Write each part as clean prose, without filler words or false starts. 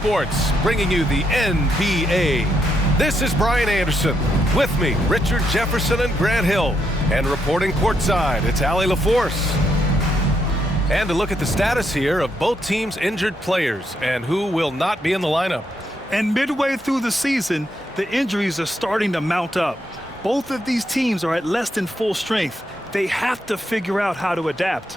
Sports, bringing you the NBA. This is Brian Anderson. With me, Richard Jefferson and Grant Hill. And reporting courtside, it's Allie LaForce. And to look at the status here of both teams' injured players and who will not be in the lineup. And midway through the season, the injuries are starting to mount up. Both of these teams are at less than full strength. They have to figure out how to adapt.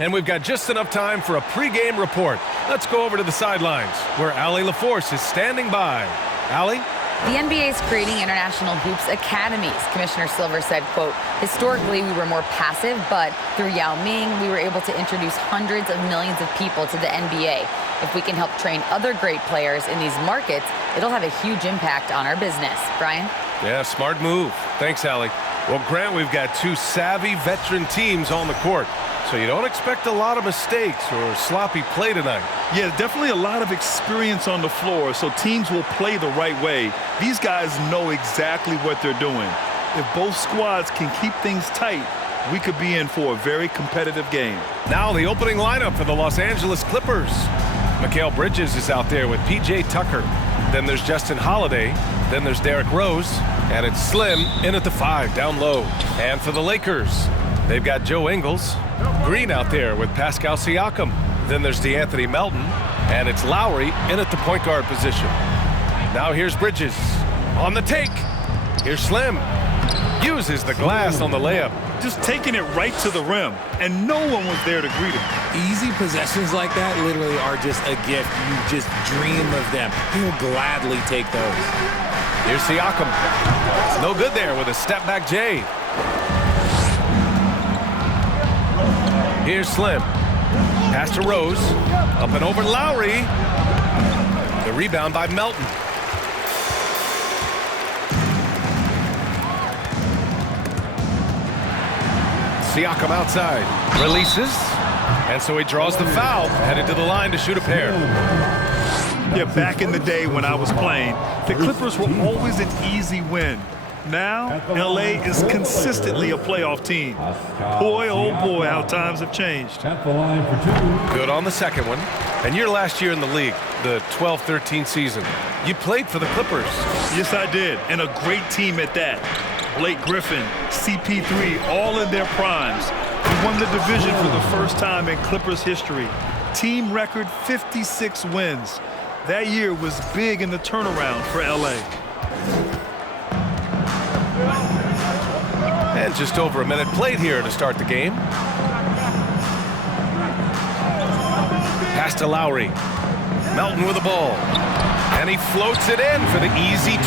And we've got just enough time for a pregame report. Let's go over to the sidelines, where Allie LaForce is standing by. Allie? The NBA is creating international hoops academies. Commissioner Silver said, quote, historically we were more passive, but through Yao Ming, we were able to introduce hundreds of millions of people to the NBA. If we can help train other great players in these markets, it'll have a huge impact on our business. Brian? Yeah, smart move. Thanks, Allie. Well, Grant, we've got two savvy veteran teams on the court. So you don't expect a lot of mistakes or sloppy play tonight. Yeah, definitely a lot of experience on the floor, so teams will play the right way. These guys know exactly what they're doing. If both squads can keep things tight, we could be in for a very competitive game. Now the opening lineup for the Los Angeles Clippers. Mikal Bridges is out there with P.J. Tucker. Then there's Justin Holiday. Then there's Derrick Rose. And it's Slim in at the 5, down low. And for the Lakers, they've got Joe Ingles. Green out there with Pascal Siakam. Then there's DeAnthony Melton. And it's Lowry in at the point guard position. Now here's Bridges on the take. Here's Slim. Uses the glass on the layup. Just taking it right to the rim, and no one was there to greet him. Easy possessions like that literally are just a gift. You just dream of them. He'll gladly take those. Here's Siakam. No good there with a step-back J. Here's Slim. Pass to Rose. Up and over Lowry. The rebound by Melton. Siakam outside. Releases. And so he draws the foul. Headed to the line to shoot a pair. Yeah, back in the day when I was playing, the Clippers were always an easy win. Now, L.A. is consistently a playoff team. Boy, oh boy, how times have changed. Good on the second one. And your last year in the league, the 12-13 season, you played for the Clippers. Yes, I did, and a great team at that. Blake Griffin, CP3, all in their primes. We won the division for the first time in Clippers history. Team record 56 wins. That year was big in the turnaround for L.A. And just over a minute played here to start the game. Pass to Lowry. Melton with the ball. And he floats it in for the easy 2.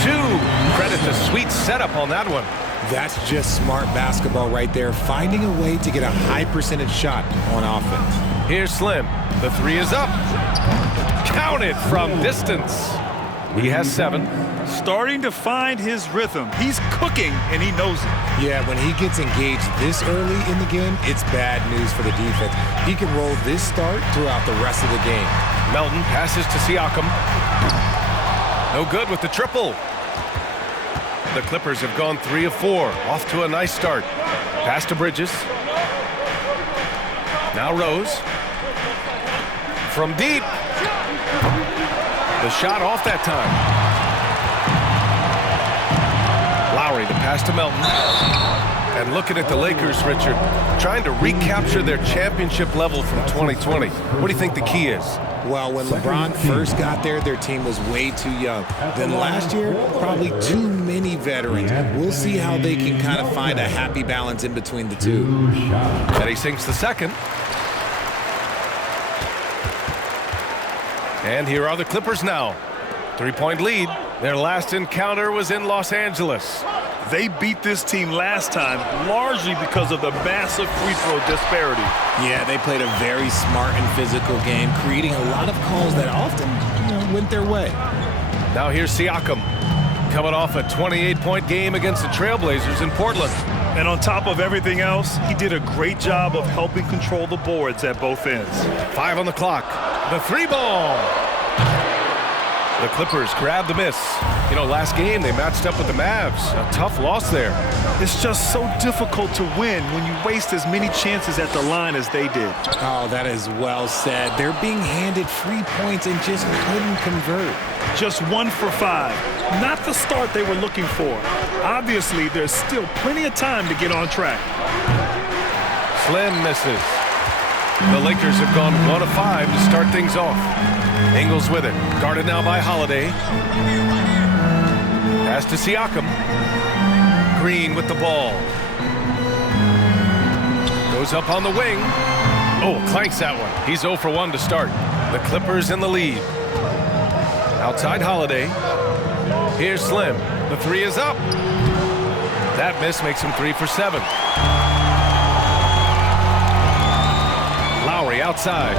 Credit the sweet setup on that one. That's just smart basketball right there, finding a way to get a high percentage shot on offense. Here's Slim. The 3 is up. Counted from distance. He has 7. Starting to find his rhythm. He's cooking, and he knows it. Yeah, when he gets engaged this early in the game, it's bad news for the defense. He can roll this start throughout the rest of the game. Melton passes to Siakam. No good with the triple. The Clippers have gone 3 of 4. Off to a nice start. Pass to Bridges. Now Rose. From deep. The shot off that time. Lowry, the pass to Melton. And looking at the Lakers, Richard, trying to recapture their championship level from 2020. What do you think the key is? Well, when LeBron first got there, their team was way too young. Then last year, probably too many veterans. We'll see how they can kind of find a happy balance in between the two. And he sinks the second. And here are the Clippers now. 3-point lead. Their last encounter was in Los Angeles. They beat this team last time largely because of the massive free throw disparity. Yeah, they played a very smart and physical game, creating a lot of calls that often went their way. Now here's Siakam, coming off a 28-point game against the Trailblazers in Portland. And on top of everything else, he did a great job of helping control the boards at both ends. 5 on the clock. The 3 ball. The Clippers grab the miss. You know, last game they matched up with the Mavs. A tough loss there. It's just so difficult to win when you waste as many chances at the line as they did. Oh, that is well said. They're being handed free points and just couldn't convert. Just 1 for 5. Not the start they were looking for. Obviously, there's still plenty of time to get on track. Slim misses. The Lakers have gone 1 of 5 to start things off. Ingles with it. Guarded now by Holiday. Pass to Siakam. Green with the ball. Goes up on the wing. Oh, clanks that one. He's 0 for 1 to start. The Clippers in the lead. Outside Holiday. Here's Slim. The 3 is up. That miss makes him 3 for 7. Lowry outside.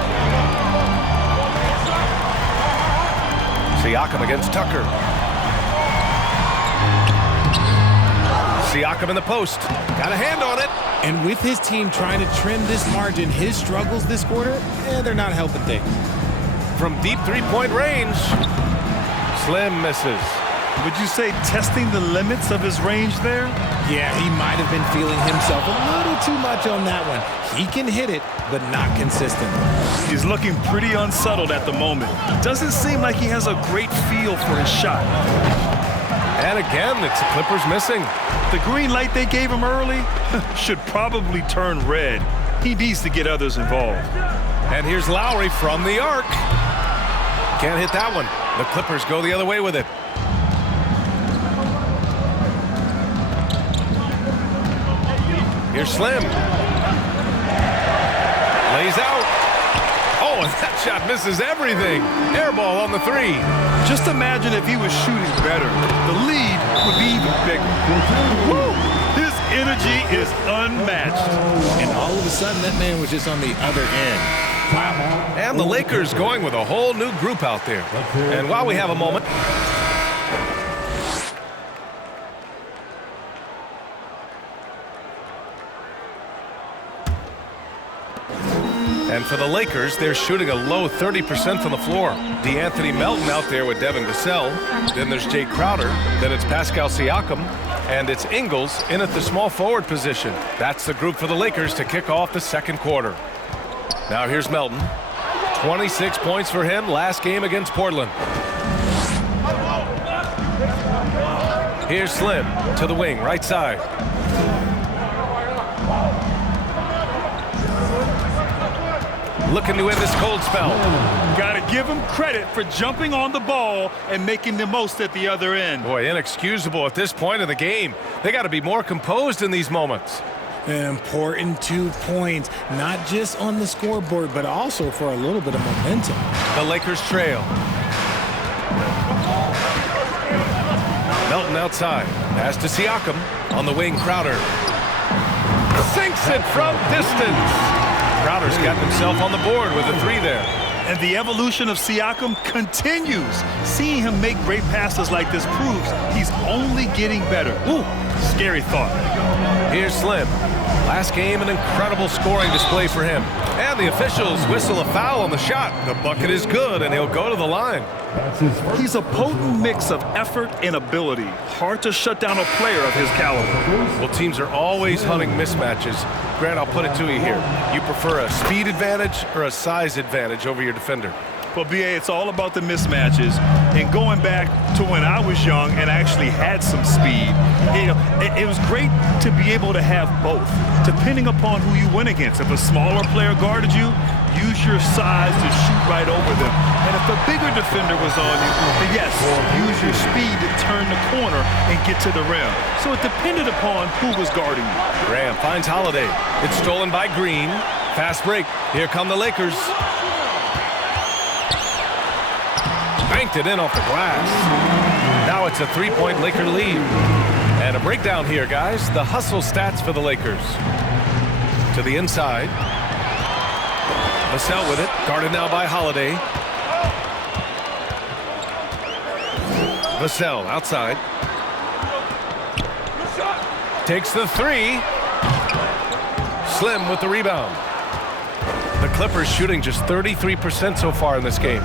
Siakam against Tucker. Siakam in the post. Got a hand on it. And with his team trying to trim this margin, his struggles this quarter, they're not helping things. From deep three-point range. Slim misses. Would you say testing the limits of his range there? Yeah, he might have been feeling himself a little too much on that one. He can hit it, but not consistent. He's looking pretty unsettled at the moment. Doesn't seem like he has a great feel for his shot. And again, it's the Clippers missing. The green light they gave him early should probably turn red. He needs to get others involved. And here's Lowry from the arc. Can't hit that one. The Clippers go the other way with it. Here's Slim. Lays out. Oh, and that shot misses everything. Air ball on the 3. Just imagine if he was shooting better. The lead would be even bigger. Woo! His energy is unmatched. And all of a sudden, that man was just on the other end. Wow. And the Lakers going with a whole new group out there. And while we have a moment, and for the Lakers, they're shooting a low 30% from the floor. DeAnthony Melton out there with Devin Vassell. Then there's Jay Crowder. Then it's Pascal Siakam. And it's Ingles in at the small forward position. That's the group for the Lakers to kick off the second quarter. Now here's Melton. 26 points for him last game against Portland. Here's Slim to the wing, right side. Looking to end this cold spell. Got to give him credit for jumping on the ball and making the most at the other end. Boy, inexcusable at this point of the game. They got to be more composed in these moments. Important 2 points, not just on the scoreboard, but also for a little bit of momentum. The Lakers trail. Melton outside. Pass to Siakam. On the wing, Crowder. Sinks it from distance. Crowder's got himself on the board with a 3 there. And the evolution of Siakam continues. Seeing him make great passes like this proves he's only getting better. Ooh, scary thought. Here's Slim. Last game, an incredible scoring display for him. And the officials whistle a foul on the shot. The bucket is good, and he'll go to the line. He's a potent mix of effort and ability. Hard to shut down a player of his caliber. Well, teams are always hunting mismatches. Grant, I'll put it to you here. You prefer a speed advantage or a size advantage over your defender? Well, B.A., it's all about the mismatches. And going back to when I was young and actually had some speed, it was great to be able to have both, depending upon who you went against. If a smaller player guarded you, use your size to shoot right over them. And if a bigger defender was on you, then yes, use your speed to turn the corner and get to the rim. So it depended upon who was guarding you. Graham finds Holiday. It's stolen by Green. Fast break. Here come the Lakers. Banked it in off the glass. Now it's a 3-point Laker lead. And a breakdown here, guys. The hustle stats for the Lakers. To the inside. Vassell with it. Guarded now by Holiday. Vassell outside. Takes the 3. Slim with the rebound. The Clippers shooting just 33% so far in this game.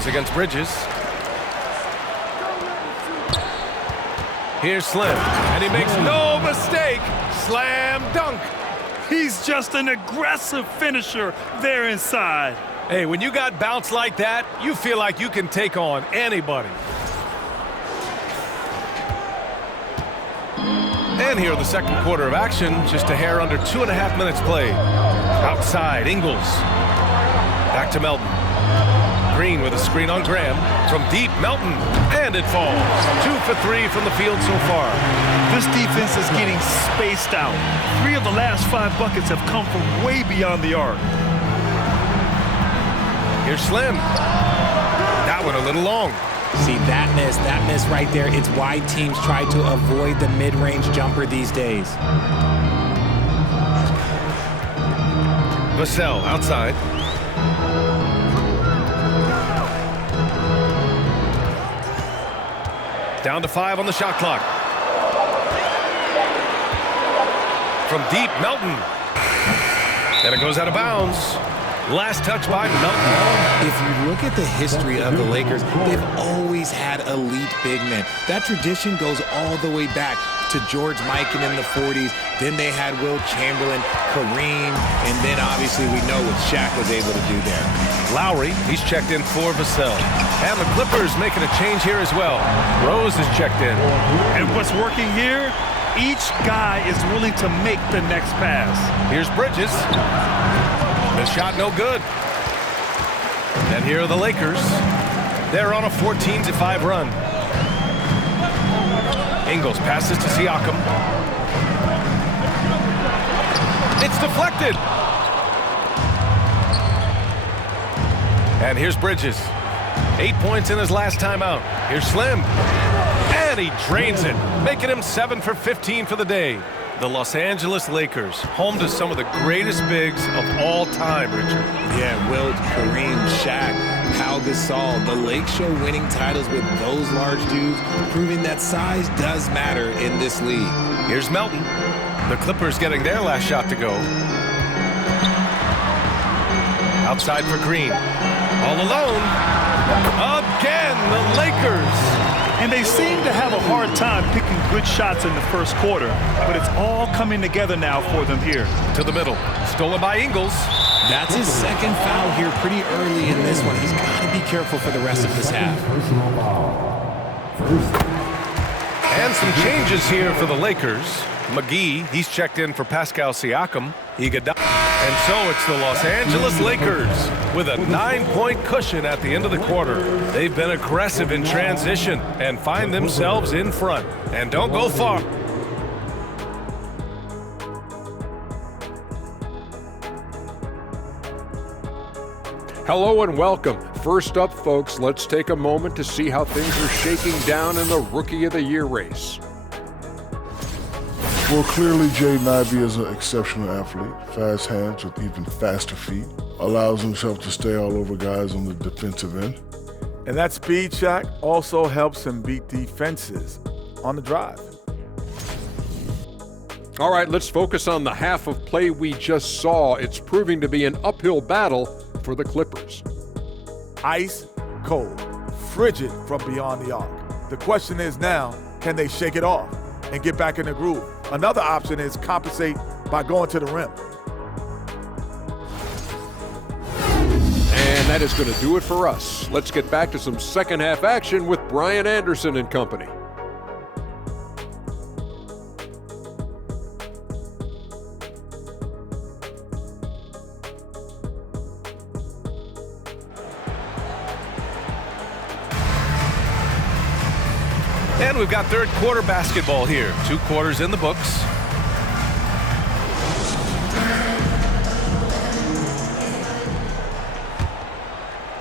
goes against Bridges. Here's Slim, and he makes no mistake. Slam dunk. He's just an aggressive finisher there inside. Hey, when you got bounce like that, you feel like you can take on anybody. And here in the second quarter of action, just a hair under 2.5 minutes played. Outside, Ingles. Back to Melton. Green with a screen on Graham. From deep, Melton. And it falls. 2 for 3 from the field so far. This defense is getting spaced out. 3 of the last 5 buckets have come from way beyond the arc. Here's Slim. That one a little long. See, that miss right there, it's why teams try to avoid the mid-range jumper these days. Vassell outside. Down to 5 on the shot clock. From deep, Melton. And it goes out of bounds. Last touch by Melton. If you look at the history of the Lakers, they've always had elite big men. That tradition goes all the way back to George Mikan in the 40s. Then they had Will Chamberlain, Kareem, and then obviously we know what Shaq was able to do there. Lowry, he's checked in for Vassell. And the Clippers making a change here as well. Rose is checked in. And what's working here? Each guy is willing to make the next pass. Here's Bridges. The shot no good. And here are the Lakers. They're on a 14-5 run. Ingles passes to Siakam. It's deflected. And here's Bridges. 8 points in his last time out. Here's Slim. And he drains it, making him 7 for 15 for the day. The Los Angeles Lakers, home to some of the greatest bigs of all time, Richard. Yeah, Wilt, Kareem, Shaq, Pau Gasol. The Lakers show winning titles with those large dudes, proving that size does matter in this league. Here's Melton. The Clippers getting their last shot to go. Outside for Green. All alone. Again, the Lakers. And they seem to have a hard time picking good shots in the first quarter, but it's all coming together now for them here. To the middle. Stolen by Ingles. That's his second foul here pretty early in this one. He's got to be careful for the rest of this half. And some changes here for the Lakers. McGee, he's checked in for Pascal Siakam. And so it's the Los Angeles Lakers with a 9-point cushion at the end of the quarter. They've been aggressive in transition and find themselves in front. And don't go far. Hello and welcome. First up, folks, let's take a moment to see how things are shaking down in the Rookie of the Year race. Well, clearly Jaden Ivey is an exceptional athlete, fast hands with even faster feet, allows himself to stay all over guys on the defensive end. And that speed shot also helps him beat defenses on the drive. All right, let's focus on the half of play we just saw. It's proving to be an uphill battle for the Clippers. Ice cold, frigid from beyond the arc. The question is now, can they shake it off and get back in the groove? Another option is compensate by going to the rim. And that is going to do it for us. Let's get back to some second half action with Brian Anderson and company. And we've got third quarter basketball here. 2 quarters in the books.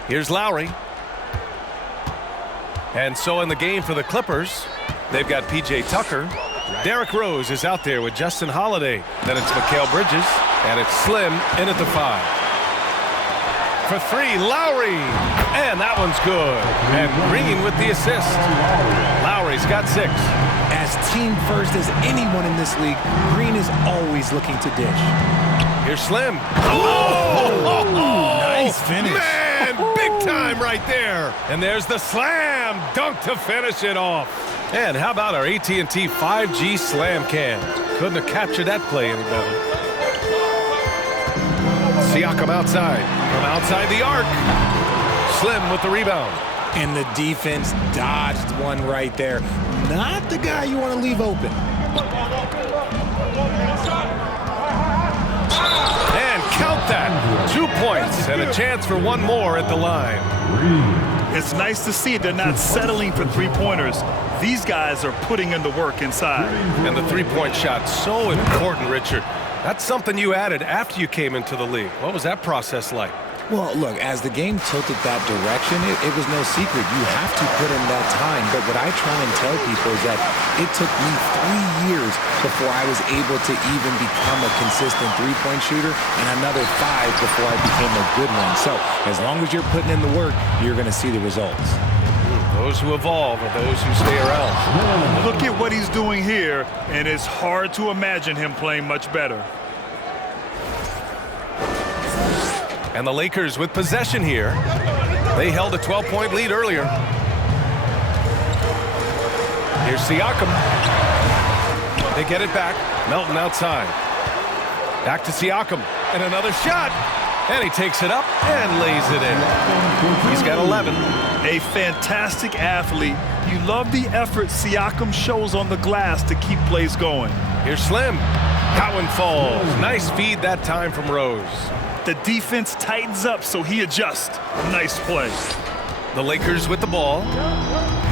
Here's Lowry. And so in the game for the Clippers, they've got P.J. Tucker. Derrick Rose is out there with Justin Holiday. Then it's Mikal Bridges. And it's Slim in at the 5. For 3, Lowry. And that one's good. And Green with the assist. Lowry's got 6. As team first as anyone in this league, Green is always looking to dish. Here's Slim. Oh! Nice finish. Man, big time right right there. And there's the slam dunk to finish it off. And how about our AT&T 5G slam cam? Couldn't have captured that play any better. Siakam outside. From outside the arc. Slim with the rebound. And the defense dodged one right there. Not the guy you want to leave open. And count that. 2 points and a chance for one more at the line. It's nice to see they're not settling for three-pointers. These guys are putting in the work inside. And the three-point shot, so important, Richard. That's something you added after you came into the league. What was that process like? Well, look, as the game tilted that direction, it was no secret. You have to put in that time. But what I try and tell people is that it took me 3 years before I was able to even become a consistent three-point shooter, and another 5 before I became a good one. So as long as you're putting in the work, you're going to see the results. Those who evolve are those who stay around. Look at what he's doing here, and it's hard to imagine him playing much better. And the Lakers with possession here. They held a 12-point lead earlier. Here's Siakam. They get it back. Melton outside. Back to Siakam. And another shot. And he takes it up and lays it in. He's got 11. A fantastic athlete. You love the effort Siakam shows on the glass to keep plays going. Here's Slim. That one falls. Nice feed that time from Rose. The defense tightens up, so he adjusts. Nice play. The Lakers with the ball.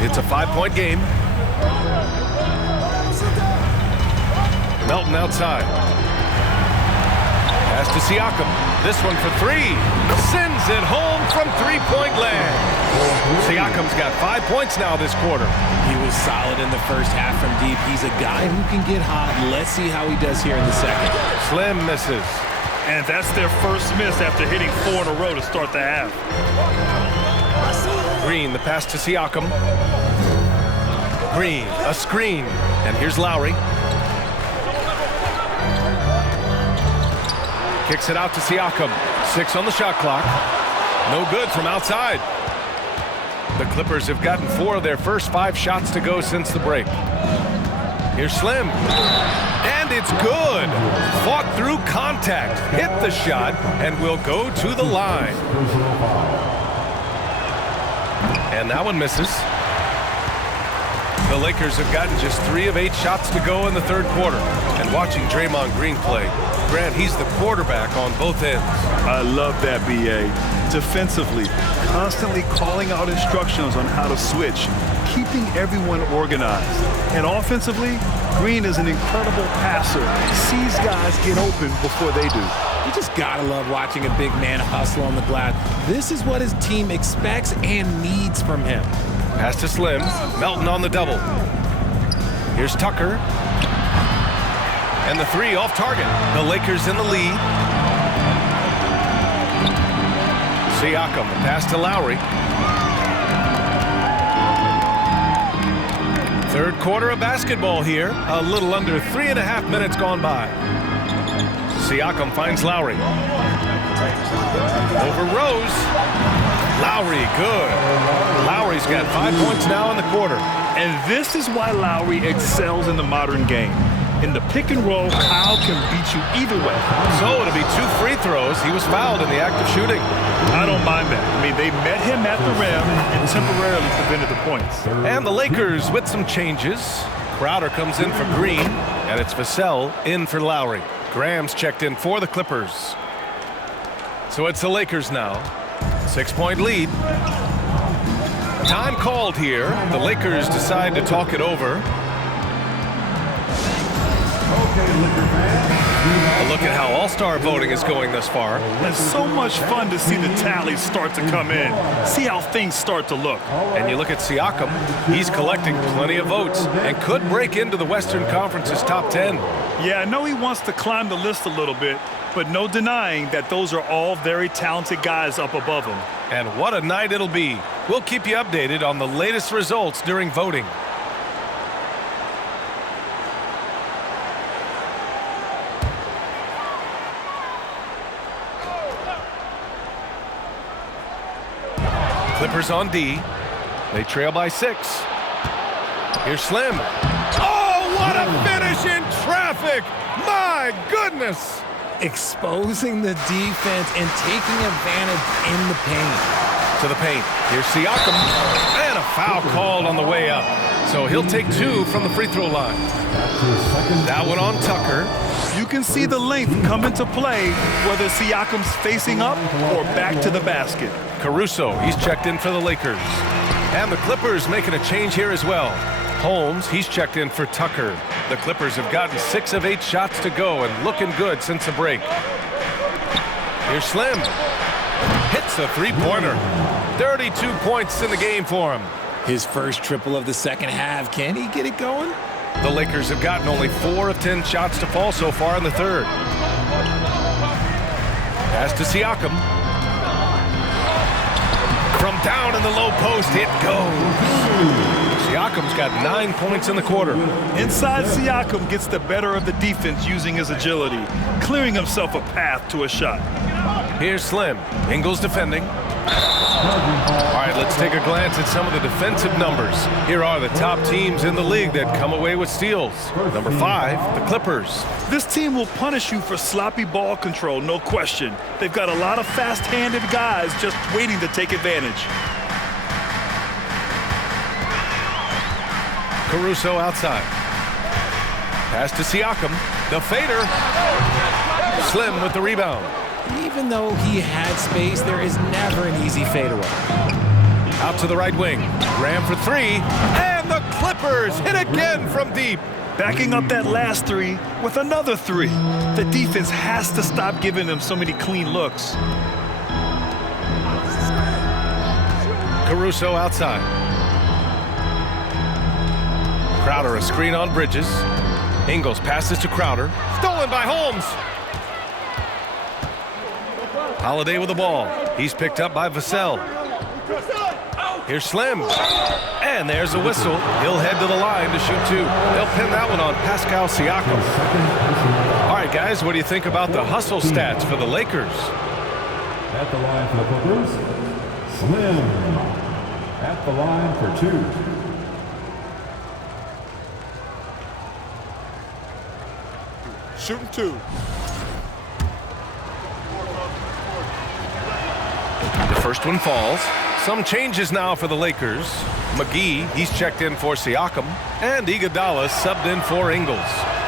It's a 5-point game. Melton outside. Pass to Siakam. This one for 3. Sends it home from three-point land. Siakam's got 5 points now this quarter. He was solid in the first half from deep. He's a guy who can get hot. Let's see how he does here in the second. Slim misses. And that's their first miss after hitting 4 in a row to start the half. Green, the pass to Siakam. Green, a screen. And here's Lowry. Kicks it out to Siakam. 6 on the shot clock. No good from outside. The Clippers have gotten 4 of their first 5 shots to go since the break. Here's Slim. And it's good. Fought through contact, hit the shot, and will go to the line. And that one misses. The Lakers have gotten just 3 of 8 shots to go in the third quarter. And watching Draymond Green play, Grant, he's the quarterback on both ends. I love that, B.A. Defensively, constantly calling out instructions on how to switch, keeping everyone organized. And offensively, Green is an incredible passer. Sees guys get open before they do. You just gotta love watching a big man hustle on the glass. This is what his team expects and needs from him. Pass to Slim. Melton on the double. Here's Tucker. And the 3 off target. The Lakers in the lead. Siakam, the pass to Lowry. Third quarter of basketball here. A little under 3.5 minutes gone by. Siakam finds Lowry. Over Rose. Lowry, good. Lowry's got 5 points now in the quarter. And this is why Lowry excels in the modern game. In the pick and roll, Kyle can beat you either way. So it'll be 2 free throws. He was fouled in the act of shooting. I don't mind that. I mean, they met him at the rim and temporarily prevented the points. And the Lakers with some changes. Crowder comes in for Green, and it's Vassell in for Lowry. Graham's checked in for the Clippers. So it's the Lakers now. 6-point lead. Time called here. The Lakers decide to talk it over. A look at how all-star voting is going thus far. It's so much fun to see the tallies start to come in. See how things start to look. And you look at Siakam, he's collecting plenty of votes and could break into the Western Conference's top 10. Yeah, I know he wants to climb the list a little bit, but no denying that those are all very talented guys up above him. And what a night it'll be. We'll keep you updated on the latest results during voting. Clippers on D. They trail by 6. Here's Slim. Oh, what a finish in traffic! My goodness! Exposing the defense and taking advantage in the paint. To the paint. Here's Siakam. And a foul called on the way up. So he'll take 2 from the free throw line. That one on Tucker. You can see the length come into play, whether Siakam's facing up or back to the basket. Caruso, he's checked in for the Lakers. And the Clippers making a change here as well. Holmes, he's checked in for Tucker. The Clippers have gotten 6 of 8 shots to go and looking good since the break. Here's Slim. Hits a three-pointer. 32 points in the game for him. His first triple of the second half. Can he get it going? The Lakers have gotten only 4 of 10 shots to fall so far in the third. Pass to Siakam. From down in the low post, it goes. Siakam's got 9 points in the quarter. Inside, Siakam gets the better of the defense using his agility, clearing himself a path to a shot. Here's Slim. Ingles defending. All right, let's take a glance at some of the defensive numbers. Here are the top teams in the league that come away with steals. Number 5, the Clippers. This team will punish you for sloppy ball control, no question. They've got a lot of fast-handed guys just waiting to take advantage. Caruso outside. Pass to Siakam. The fader. Slim with the rebound. Even though he had space, there is never an easy fadeaway. Out to the right wing. Graham for 3. And the Clippers hit again from deep. Backing up that last 3 with another 3. The defense has to stop giving them so many clean looks. Caruso outside. Crowder a screen on Bridges. Ingles passes to Crowder. Stolen by Holmes. Holiday with the ball. He's picked up by Vassell. Here's Slim. And there's a whistle. He'll head to the line to shoot 2. They'll pin that one on Pascal Siakam. All right, guys, what do you think about the hustle stats for the Lakers? At the line for the Clippers, Slim. At the line for 2. Shooting 2. The first one falls. Some changes now for the Lakers. McGee, he's checked in for Siakam. And Iguodala subbed in for Ingles.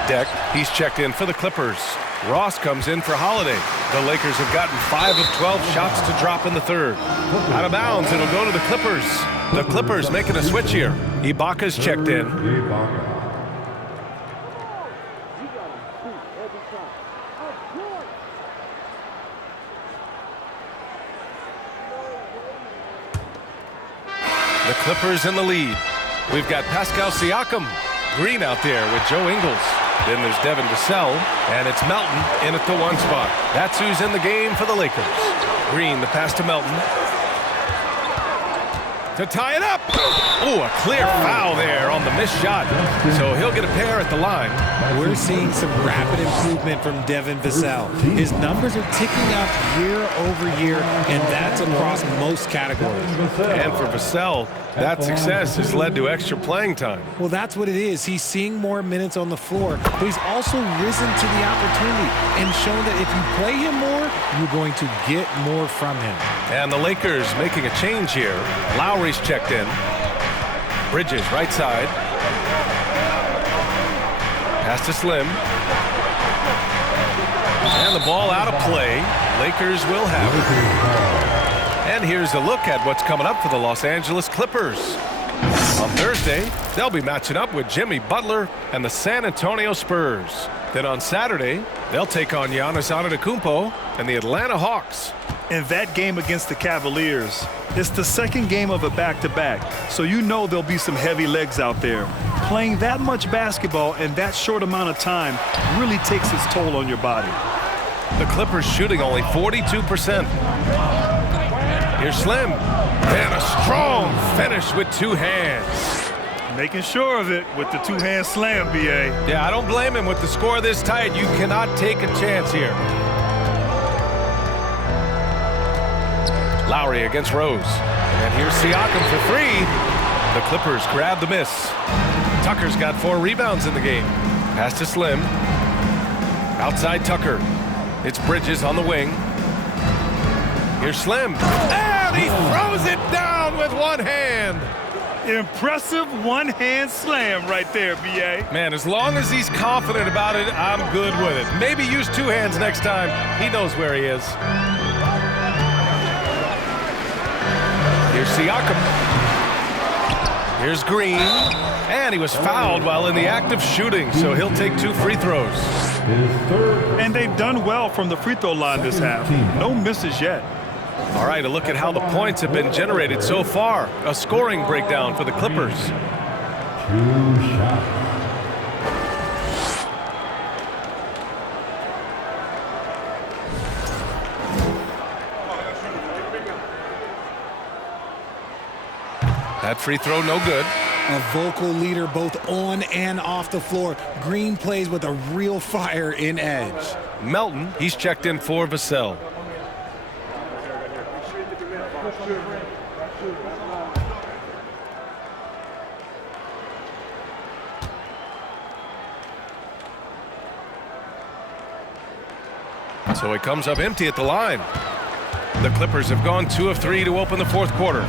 Deck, he's checked in for the Clippers. Ross comes in for Holiday. The Lakers have gotten 5 of 12 shots to drop in the third. Out of bounds, it'll go to the Clippers. The Clippers making a switch here. Ibaka's checked in. The Clippers in the lead. We've got Pascal Siakam. Green out there with Joe Ingles. Then there's Devin Vassell, and it's Melton in at the 1 spot. That's who's in the game for the Lakers. Green, the pass to Melton. To tie it up. Ooh, a clear foul there on the missed shot. So he'll get a pair at the line. We're seeing some rapid improvement from Devin Vassell. His numbers are ticking up year over year, and that's across most categories. And for Vassell, that success has led to extra playing time. Well, that's what it is. He's seeing more minutes on the floor, but he's also risen to the opportunity and shown that if you play him more, you're going to get more from him. And the Lakers making a change here. Lowry's checked in. Bridges, right side. Pass to Slim. And the ball out of play. Lakers will have it. And here's a look at what's coming up for the Los Angeles Clippers. On Thursday, they'll be matching up with Jimmy Butler and the San Antonio Spurs. Then on Saturday, they'll take on Giannis Antetokounmpo and the Atlanta Hawks. In that game against the Cavaliers, it's the second game of a back-to-back, so you know there'll be some heavy legs out there. Playing that much basketball in that short amount of time really takes its toll on your body. The Clippers shooting only 42%. Here's Slim. And a strong finish with 2 hands. Making sure of it with the 2-hand slam, B.A. Yeah, I don't blame him with the score this tight. You cannot take a chance here. Lowry against Rose. And here's Siakam for three. The Clippers grab the miss. Tucker's got 4 rebounds in the game. Pass to Slim. Outside Tucker. It's Bridges on the wing. Here's Slim. And he throws it down with one hand. Impressive one-hand slam right there, B.A. Man, as long as he's confident about it, I'm good with it. Maybe use 2 hands next time. He knows where he is. Here's Siakam. Here's Green. And he was fouled while in the act of shooting, so he'll take 2 free throws. And they've done well from the free throw line this half. No misses yet. All right, a look at how the points have been generated so far. A scoring breakdown for the Clippers. 2 shots. That free throw, no good. A vocal leader both on and off the floor. Green plays with a real fire in edge. Melton, he's checked in for Vassell. So it comes up empty at the line. The Clippers have gone 2 of 3 to open the 4th quarter.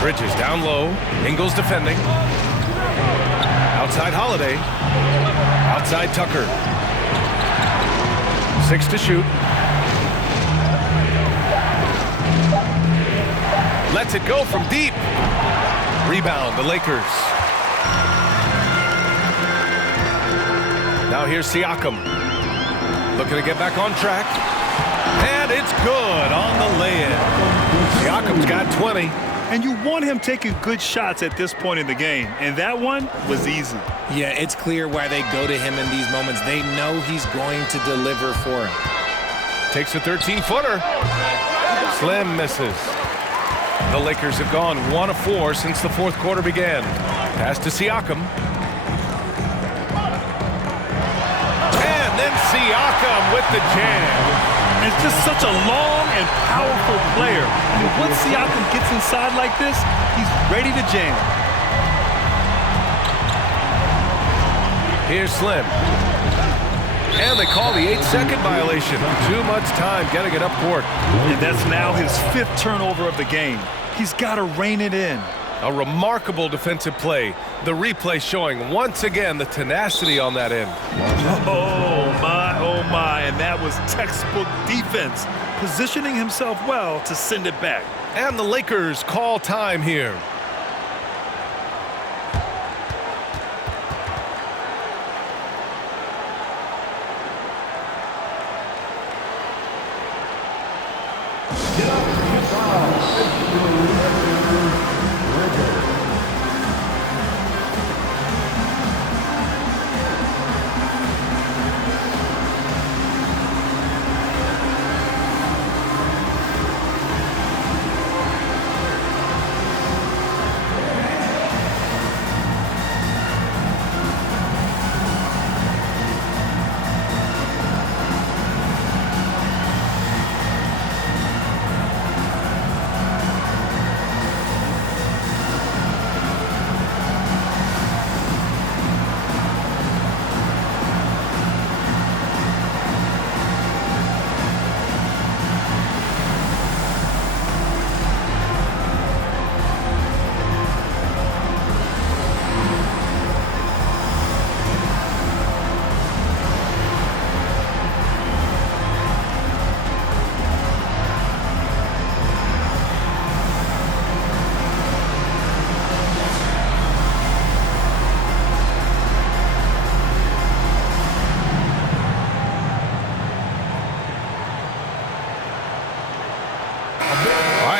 Bridges down low. Ingles defending. Outside Holiday. Outside Tucker. 6 to shoot. Lets it go from deep. Rebound, the Lakers. Now here's Siakam. Looking to get back on track. And it's good on the lay-in. Siakam's got 20. And you want him taking good shots at this point in the game. And that one was easy. Yeah, it's clear why they go to him in these moments. They know he's going to deliver for him. Takes a 13-footer. Slim misses. The Lakers have gone 1 of 4 since the 4th quarter began. Pass to Siakam. And then Siakam with the jam. It's just such a long and powerful player. And once Siakam gets inside like this, he's ready to jam. Here's Slim. And they call the 8-second violation. Too much time getting it up court. And that's now his 5th turnover of the game. He's got to rein it in. A remarkable defensive play. The replay showing once again the tenacity on that end. Oh my, and that was textbook defense, positioning himself well to send it back. And the Lakers call time here.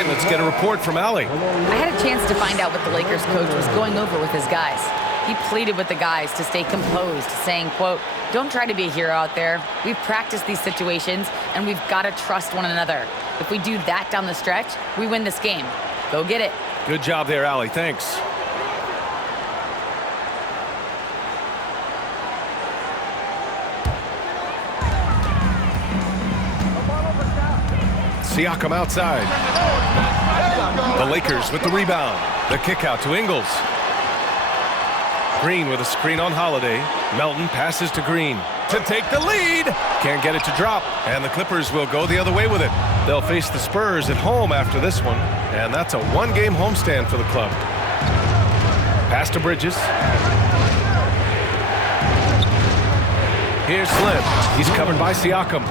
Let's get a report from Allie. I had a chance to find out what the Lakers coach was going over with his guys. He pleaded with the guys to stay composed, saying, quote, "Don't try to be a hero out there. We've practiced these situations, and we've got to trust one another. If we do that down the stretch, we win this game. Go get it." Good job there, Allie. Thanks. Siakam outside. The Lakers with the rebound. The kick out to Ingles. Green with a screen on Holiday. Melton passes to Green to take the lead. Can't get it to drop, and the Clippers will go the other way with it. They'll face the Spurs at home after this one, and that's a one-game homestand for the club. Pass to Bridges. Here's Slim. He's covered by Siakam.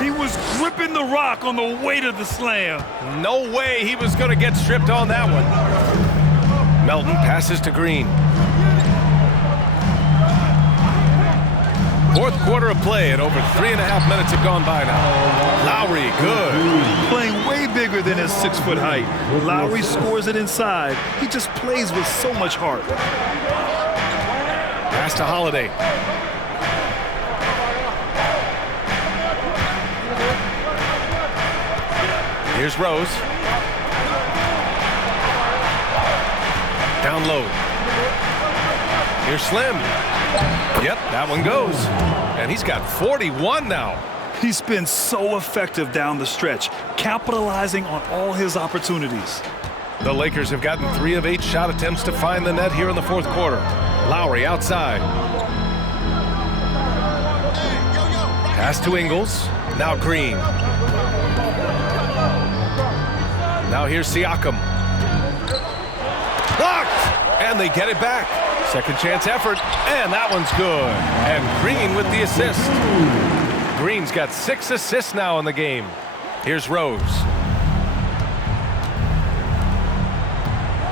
He was gripping the rock on the way to the slam. No way he was going to get stripped on that one. Melton passes to Green. Fourth quarter of play, and over 3.5 minutes have gone by now. Lowry, good. Playing way bigger than his 6-foot height. Lowry scores it inside. He just plays with so much heart. Pass to Holiday. Here's Rose. Down low. Here's Slim. Yep, that one goes. And he's got 41 now. He's been so effective down the stretch, capitalizing on all his opportunities. The Lakers have gotten 3 of 8 shot attempts to find the net here in the fourth quarter. Lowry outside. Pass to Ingles. Now Green. Now here's Siakam. Blocked! And they get it back. Second chance effort, and that one's good. And Green with the assist. Green's got 6 assists now in the game. Here's Rose.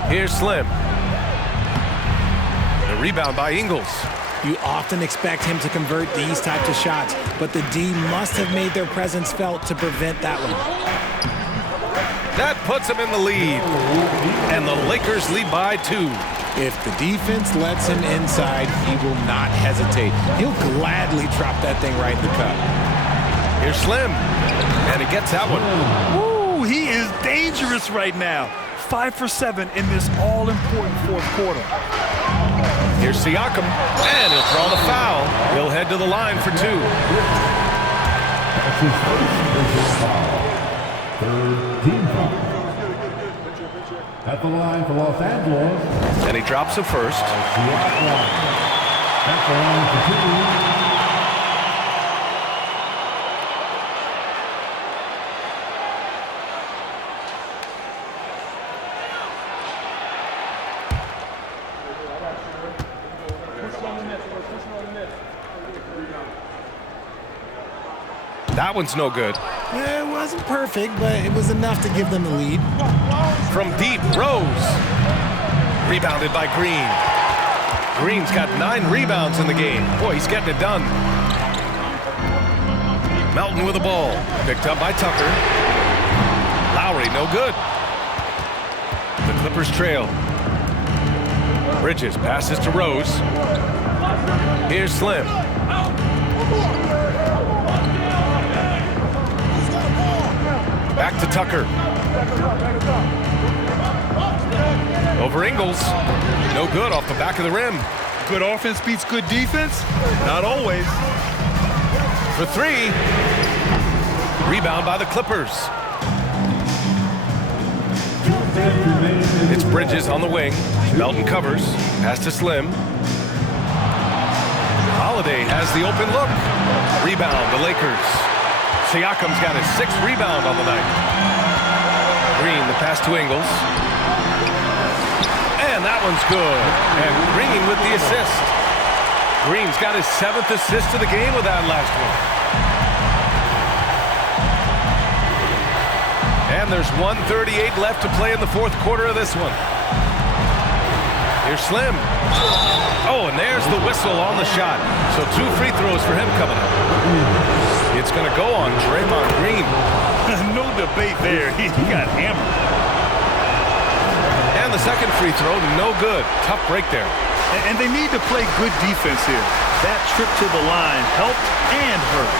Here's Slim. The rebound by Ingles. You often expect him to convert these types of shots, but the D must have made their presence felt to prevent that one. That puts him in the lead. And the Lakers lead by 2. If the defense lets him inside, he will not hesitate. He'll gladly drop that thing right in the cup. Here's Slim, and he gets that one. Woo, he is dangerous right now. 5 for 7 in this all-important fourth quarter. Here's Siakam, and he'll draw the foul. He'll head to the line for 2. That's his first personal foul. Third team foul. At the line for Los Angeles. And he drops it first. At the line for 2. That one's no good. It wasn't perfect, but it was enough to give them the lead. From deep, Rose. Rebounded by Green. Green's got 9 rebounds in the game. Boy, he's getting it done. Melton with the ball. Picked up by Tucker. Lowry, no good. The Clippers trail. Bridges passes to Rose. Here's Slim. Back to Tucker. Over Ingles. No good off the back of the rim. Good offense beats good defense? Not always. For 3. Rebound by the Clippers. It's Bridges on the wing. Melton covers. Pass to Slim. Holiday has the open look. Rebound, the Lakers. Siakam's got his 6th rebound on the night. Green, the pass to Ingles. And that one's good. And Green with the assist. Green's got his 7th assist of the game with that last one. And there's 1:38 left to play in the fourth quarter of this one. Here's Slim. Oh, and there's the whistle on the shot. So 2 free throws for him coming up. It's going to go on Draymond Green. No debate there. He got hammered. And the second free throw, no good. Tough break there. And they need to play good defense here. That trip to the line helped and hurt.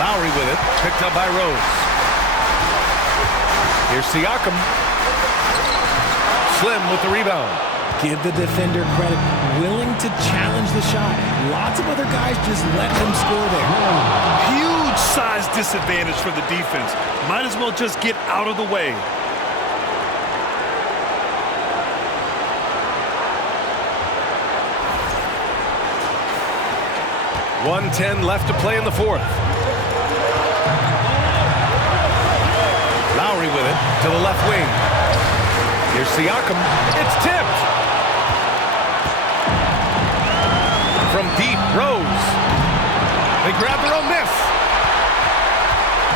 Lowry with it, picked up by Rose. Here's Siakam. Slim with the rebound. Give the defender credit, willing to challenge the shot. Lots of other guys just let him score there. Huge Huge size disadvantage for the defense. Might as well just get out of the way. .110 left to play in the fourth. Lowry with it to the left wing. Here's Siakam. It's tipped. From deep, Rose. They grab their own miss.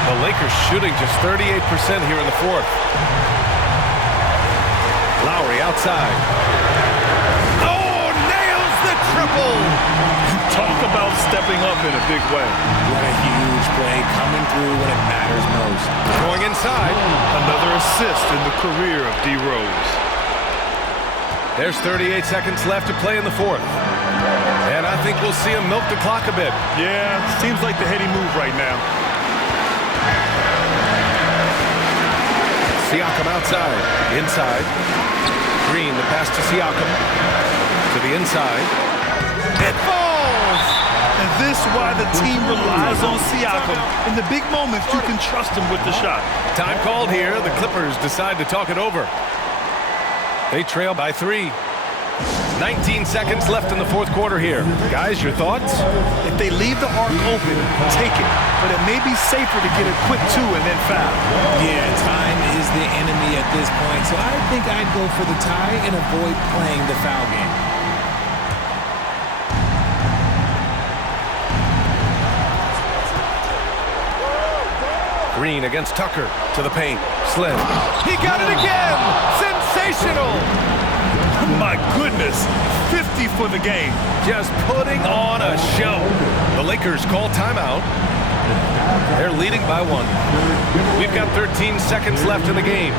The Lakers shooting just 38% here in the fourth. Lowry outside. Oh, nails the triple. Talk about stepping up in a big way. What a huge play coming through when it matters most. Going inside. Another assist in the career of D. Rose. There's 38 seconds left to play in the fourth. And I think we'll see him milk the clock a bit. Yeah, seems like the heady move right now. Siakam outside. Inside. Green, the pass to Siakam. To the inside. It falls! And this is why the team relies on Siakam. In the big moments, you can trust him with the shot. Time called here. The Clippers decide to talk it over. They trail by 3. 19 seconds left in the fourth quarter here. Guys, your thoughts? If they leave the arc open, take it. But it may be safer to get a quick 2 and then foul. Yeah, time is the enemy at this point, so I think I'd go for the tie and avoid playing the foul game. Green against Tucker to the paint. Slim. He got it again! Sensational! My goodness, 50 for the game. Just putting on a show. The Lakers call timeout. They're leading by 1. We've got 13 seconds left in the game.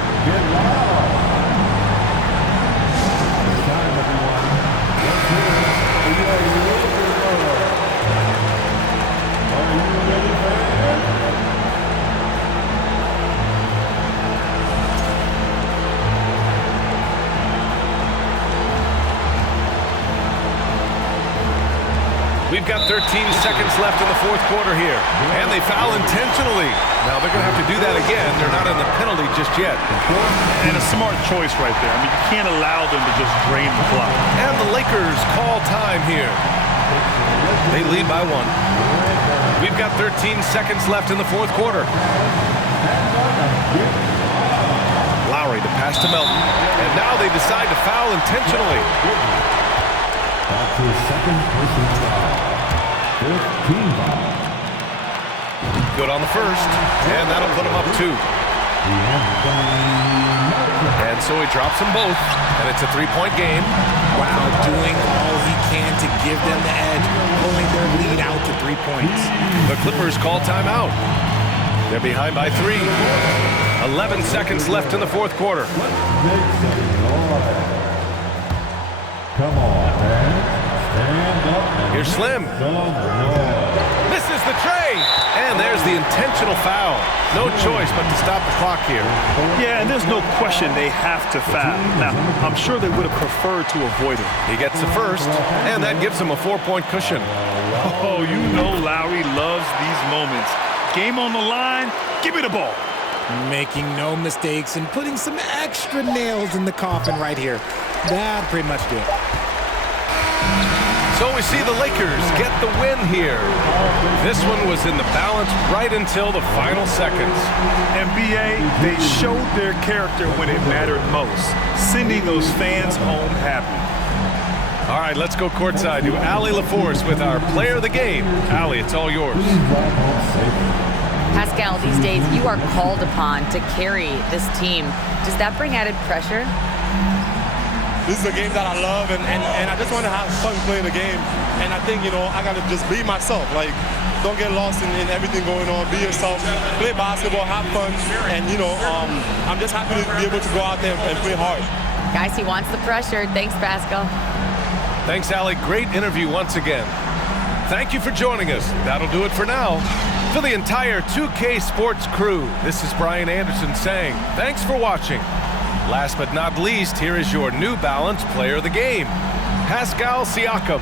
We've got 13 seconds left in the fourth quarter here. And they foul intentionally. Now they're going to have to do that again. They're not in the penalty just yet. And a smart choice right there. I mean, you can't allow them to just drain the clock. And the Lakers call time here. They lead by 1. We've got 13 seconds left in the fourth quarter. Lowry, the pass to Melton. And now they decide to foul intentionally. That's his second personal foul. 15 foul. Good on the first, and that'll put him up 2. And so he drops them both, and it's a 3-point game. Wow, doing all he can to give them the edge, pulling their lead out to 3 points. The Clippers call timeout. They're behind by 3. 11 seconds left in the fourth quarter. Come on, man. Stand up. Here's Slim. Misses the tray. And there's the intentional foul. No choice but to stop the clock here. Yeah, and there's no question they have to foul. Now, I'm sure they would have preferred to avoid it. He gets the first, and that gives him a 4-point cushion. Oh, you know Lowry loves these moments. Game on the line, give me the ball. Making no mistakes and putting some extra nails in the coffin right here. That pretty much did. So we see the Lakers get the win here. This one was in the balance right until the final seconds. NBA, they showed their character when it mattered most, sending those fans home happy. All right, let's go courtside to Allie LaForce with our player of the game. Allie, it's all yours. Pascal, these days you are called upon to carry this team. Does that bring added pressure? This is a game that I love, and I just want to have fun playing the game. And I think, I got to just be myself. Like, don't get lost in everything going on. Be yourself. Play basketball, have fun. And, I'm just happy to be able to go out there and play hard. Guys, he wants the pressure. Thanks, Pascal. Thanks, Allie. Great interview once again. Thank you for joining us. That'll do it for now. For the entire 2K Sports crew, this is Brian Anderson saying thanks for watching. Last but not least, here is your New Balance player of the game, Pascal Siakam.